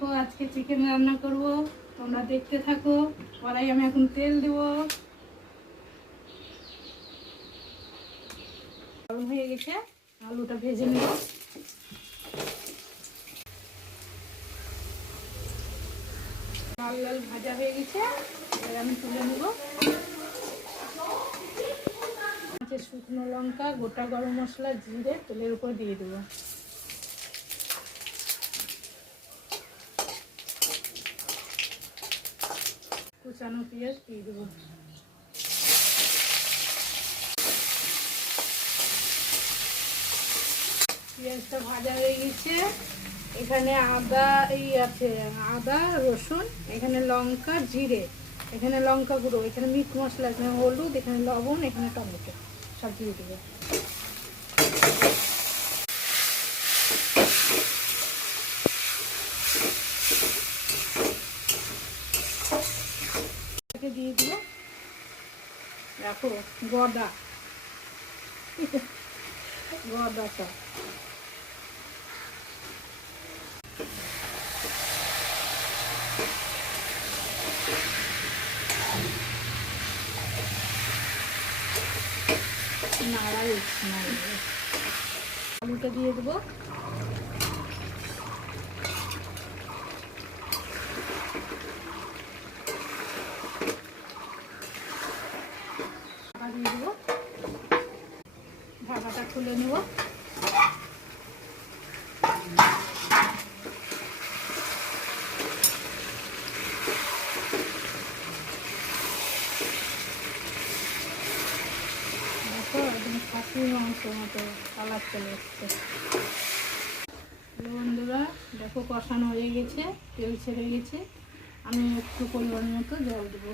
দেখো আজকে চিকেন রান্না করব, তোমরা দেখতে থাকো। কড়াই আমি এখন তেল দেব। গরম হয়ে গেছে, আলুটা ভেজে নেব। লাল লাল ভাজা হয়ে গেছে, এবার আমি তুলে নেব। শুকনো লঙ্কা, গোটা গরম মশলা, জিরে তেলের উপর দিয়ে দেবো। কুচানো পেঁয়াজ দিয়ে দেবো। পেঁয়াজটা ভাজা হয়ে গেছে, এখানে আদা আদা রসুন, এখানে লঙ্কা জিরে, এখানে লঙ্কা গুঁড়ো, এখানে মিট মশলা, এখানে হলুদ, এখানে লবণ, এখানে টমেটো সব দিয়ে দেবো। দিয়ে দিব। রাখো গদা গদাটা আলুটা দিয়ে দেবো। দিয়ে দেবো, ঢাকাটা খুলে নেব। একদম খাসির মাংস মতো কালার চলে এসছে। বন্ধুরা দেখো কষানো হয়ে গেছে, তেল ছেড়ে গেছে। আমি একটু পরিমাণ মতো জল দেবো।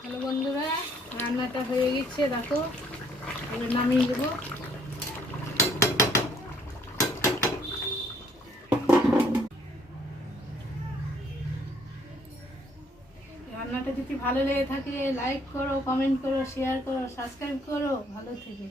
হ্যালো বন্ধুরা, রান্নাটা হয়ে গেছে, দেখো এবার নামিয়ে দেবো। রান্নাটা যদি ভালো লেগে থাকে লাইক করো, কমেন্ট করো, শেয়ার করো, সাবস্ক্রাইব করো। ভালো থেকে।